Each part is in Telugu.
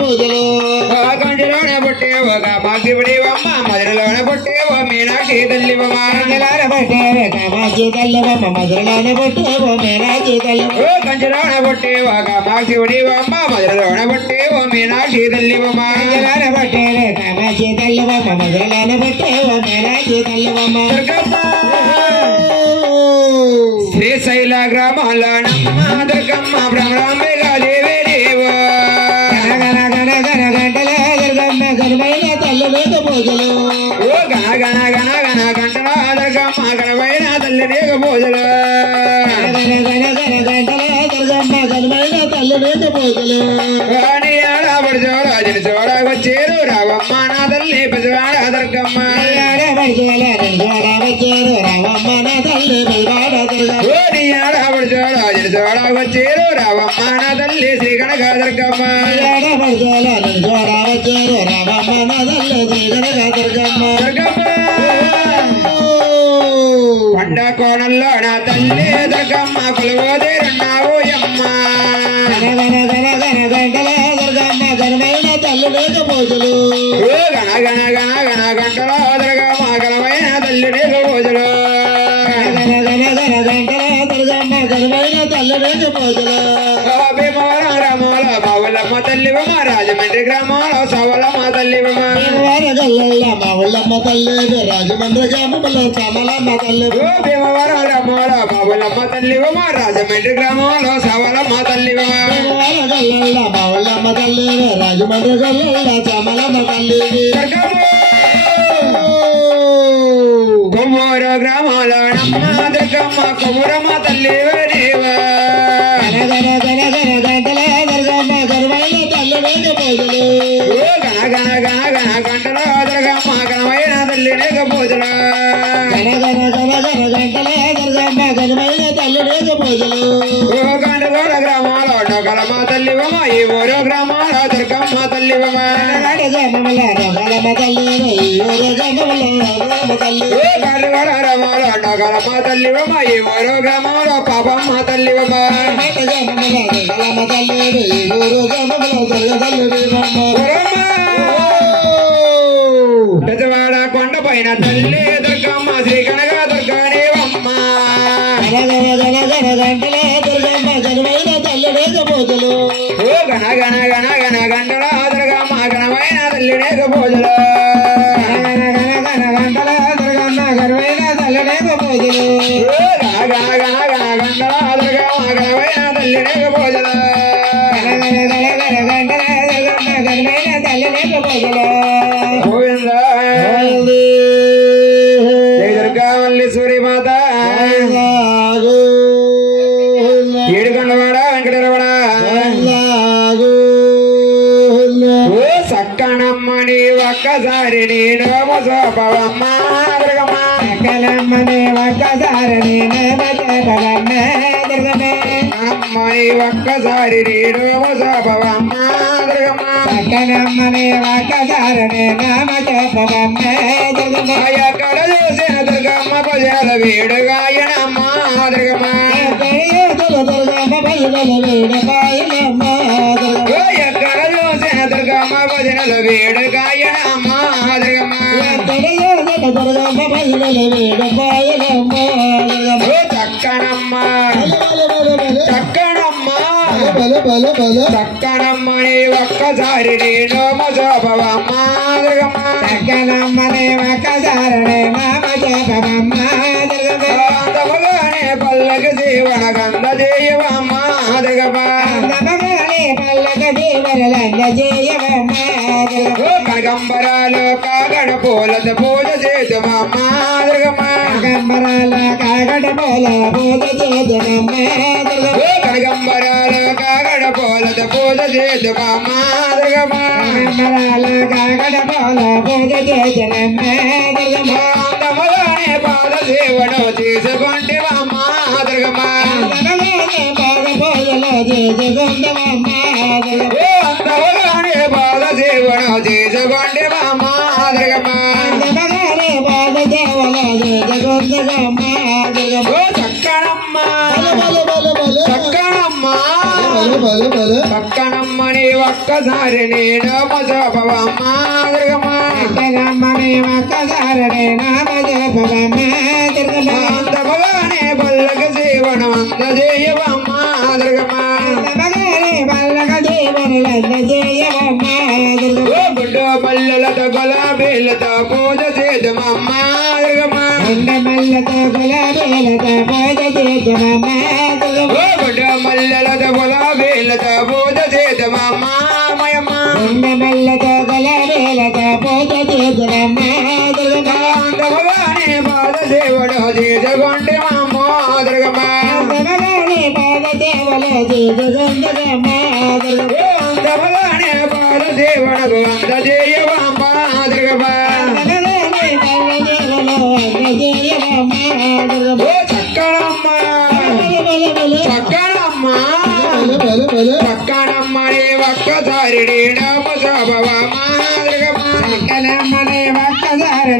పూజలు కంటిలోనే పుట్టేవోగ మాగిబడివమ్మ మధురలోనే పుట్టేవో మీనాక్షి తల్లివమ్మ పుట్టేవే కామాక్షి తల్లివమ్మ మధురలోనే పుట్టేవో మీనాక్షి తల్లివమ్మ కంటిలోనే పుట్టేవోగ మాగిబడివమ్మ మధురలోనే పుట్టేవో మీనాక్షి తల్లివమ్మ పుట్టేవే కామాక్షి తల్లివమ్మ మధురలోనే పుట్టేవో మీనాక్షి తల్లివమ్మ శ్రీశైల గ్రామాల దుర్గమ్మ భ్రమరాంబిగా దేవే దేవ గణమైన తల్లి లేక పూజలు ఓ గణ గణ గణ గణ గంటల దుర్గమ్మ గణమైన తల్లి లేక పూజలు గణ గణ గణ గంటల దుర్గమ్మ గణమైన తల్లి లేక పూజలు రాణి ఆడబడి రాజుని చూడవచ్చేరు రావమ్మ నా తల్లి పసివాడ దుర్గమ్మ ఆడబడి చూడవచ్చేరు రావమ్మ నా తల్లి పసివాడ దుర్గమ్మ ఆడబడి రాజుని చూడవచ్చేరు రావమ్మ నా తల్లి శ్రీ కనక దుర్గమ్మ ఆడబడి చూడవచ్చేరు రావమ్మ నా తల్లి శ్రీ కనక దుర్గమ్మ కొండ కోణంలో నా తల్లి దుర్గమ్మ కులవోదేరున్నావు అమ్మ గంటల దుర్గమ్మ ఘనమైన తల్లి లేక పూజలు గణ గణ గణ గణ గంటల దుర్గమ్మ ఘనమైన తల్లి లేక పూజలు గణ గణ గణ గంటల దుర్గమ్మ ఘనమైన తల్లి లేక పూజలు భీమవరం గ్రామంలో మావులమ్మ తల్లివమ్మ రాజమండ్రి గ్రామంలో సవలమ్మ తల్లివమ్మ మావులమ్మ తల్లి రాజమండ్రి గ్రామంలో సమలమ్మ తల్లి భీమవరం గ్రామంలో మావులమ్మ తల్లివమ్మ రాజమండ్రి గ్రామంలో సవలమ్మ తల్లివమ్మ మావులమ్మ తల్లి రాజమండ్రి గ్రామంలో సమలమ్మ తల్లి కొమ్మూరు గ్రామంలో నమ్మ దుర్గమ్మ కొమ్మూరమ్మ తల్లి గణ గణ గణ గంటల దుర్గమ్మ ఘనమైన తల్లి లేక పూజలు గణ గణ గణ గణ గంటల దుర్గమ్మ ఘనమైన తల్లి లేక పూజలు గణ గణ గణ గణ గంటల దుర్గమ్మ ఘనమైన తల్లి లేక పూజలు గంటగోడ గ్రామాలో నొగలమ్మ తల్లివమ్మ ఈ ఊరు గ్రామాలో దుర్గమ్మ తల్లివమ్మ నొగలమ్మ తల్లి ఈ ఊరు గ్రామంలో తల్లి గంటగోడ గ్రామాలో నొగలమ్మ తల్లివమ్మ ఈ ఊరు గ్రామంలో పాపమ్మ తల్లివమ్మ పెద్దవాడ కొండ పైన తల్లి దుర్గమ్మ శ్రీ కనక దుర్గాదేవమ్మ గంటల దుర్గమ్మ ఘనమైన తల్లి లేక పూజలు ఓ గణ గణ గణ గణ గంటల దుర్గమ్మ ఘనమైన తల్లి లేక పూజలు గణ గణ గణ గంటల దుర్గమ్మ ఘనమైన తల్లి లేక పూజలు గణ గణ గణ గణ గంటల దుర్గమ్మ ఘనమైన తల్లి లేక పూజలు దుర్గామల్లీశ్వరి మాత ఏడుకొండవాడ వెంకటరమణ ఓ సక్కనమ్మని ఒక్కసారి నేను సోపవమ్మ దుర్గమ్మ సక్కనమ్మని ఒక్కసారి నేను సోపవమ్మ దుర్గమ్మ అమ్మని ఒక్కసారి నేను సోపవమ్మ దుర్గమ్మ సక్కనమ్మని ఒక్కసారి నేను సోపవమ్మ దుర్గమ్మ ఎక్కడ చూసిన దుర్గమ్మ ప్రజల వేడుగాయనమ్మ దుర్గమ్మ దుర్గమ్మ ప్రజల వేడుగాయనమ్మ ఎక్కడ చూసిన దుర్గమ్మ ప్రజల వేడుగాయనమ్మ దుర్గమ్మ దుర్గమ్మ ప్రజల వేడుగాయనమ్మ చక్కనమ్మ చక్కనమ్మ చక్కనమ్మని ఒక్కసారి నేను మోసోపవమ్మ దుర్గమ్మ చక్కనమ్మని ఒక్కసారి నేను మోసోపవమ్మ దుర్గమ్మ పల్లకి జీవన గంధ చేయవమ్మ దుర్గమ్మ పల్లకి జీవన గంధ చేయవమ్మ కనకంబరాలు కాగడ పూలత పూజ చేతుమమ్మ దుర్గమ్మ కనకంబరాలు కాగడ పూల పూజ చేతుమమ్మ దుర్గమ్మ కనకంబరాలు కాగడ పూలత పూజ చేతుమమ్మ దుర్గమ్మ కనకంబరాలు కాగడ పూల పూజ చేతుమమ్మ దుర్గమ్మ అందముగానే పాద సేవను తీసుకుంటేవమ్మ దుర్గమ్మ పాద పూజలో చేసుకుంటేవమ్మ దుర్గమ్మ అందముగానే పాద సేవను తీసుకుంటేవమ్మ దుర్గమ్మ అందముగానే పాద సేవలో చేసుకుంటేవమ్మ దుర్గమ్మ చక్కనమ్మ చక్కనమ్మ చక్కనమ్మని ఒక్కసారి నేను మజోపవమ్మ చక్కనమ్మని ఒక్కసారి నేను మజోపవమ్మ అందమగానే బల్లక జీవనం అందజేయవమ్మ బల్లక జీవనం అందజేయవమ్మ గుడ్డు మల్లెలతో గులాబీలతో పూజ చేద్దామమ్మ మల్లెలతో గులాబీలతో పూజ చేద్దామమ్మ గుడ్డు మల్లెలతో గులాబీలతో పూజ చేద్దామమ్మ మల్లెలతో గులాబీలతో పూజ చేద్దామమ్మ అందమగానే పాద దేవుడు చేసుకుంటే అమ్మ అందమగానే పాద దేవుడు చేసుకుంటేమ్మ అందమగానే పాద దేవుడు అందజేయవమ్మ చక్కనమ్మ చక్కనమ్మ చక్కనమ్మని ఒక్కసారి చక్కనమ్మని ఒక్కసారి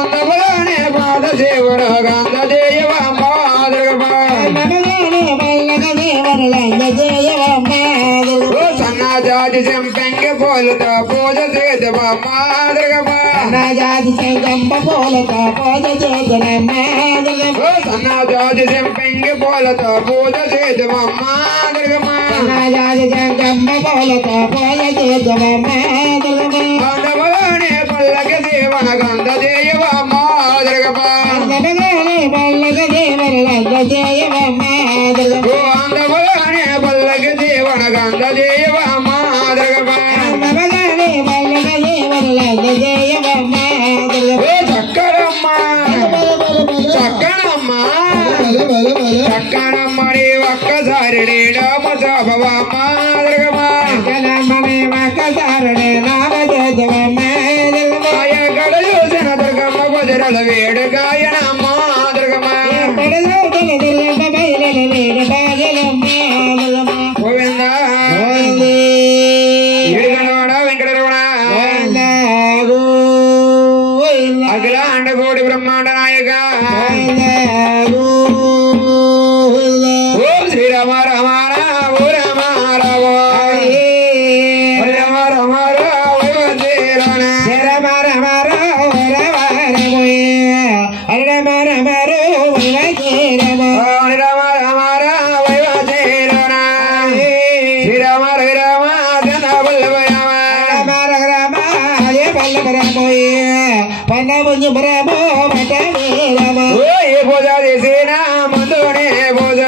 అందమగానే పాద దేవుడు అందజేయవమ్మ సన్నాజాతి చెంపెంగ పూలతో పూజ చేద్దామమ్మ సన్నాజాతి చెంగమ్మ పూలతో పూజ చేద్దామమ్మ సన్నాజాతి చెంపెంగ పూలతో పూజ చేద్దామమ్మ సన్నాజాతి చెంగమ్మ పూలతో పూజ చేద్దామమ్మ అందమగానే పల్లకి దేవన గంధ చేయవమ్మ అందమగానే పల్లకి దేవన గంధ చేయవమ్మ అందమగానే పల్లకి దేవన గంధ చేయవమ్మ అందమగానే పల్లకి దేవన గంధ చేయవమ్మ చక్కనమ్మ చక్కనమ్మ చక్కనమ్మని ఒక్కసారి నేను మజోపవమ్మ చక్కనమ్మని ఒక్కసారి నేను మజోపవమ్మ ఎక్కడ చూసిన దుర్గమ్మ కుదిరల వేడు గాయనమ్మ దుర్గమ్మ ఎక్కడ చూసిన దుర్గమ్మ బయలుల వేడు గాయనమ్మ గోవింద ఇరుగనవాడ వెంకటరమణ అఖిలాండ కోటి బ్రహ్మాండ నాయక ఓం శ్రీరామ రామ రామ రామ రామ రామ రామ పూజ చేసిన ముందునే పూజ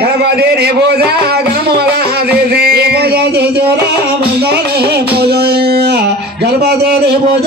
గణపతిని పూజ గణముగా చేసి పూజ చేసిన ముందునే పూజ గణపతిని పూజ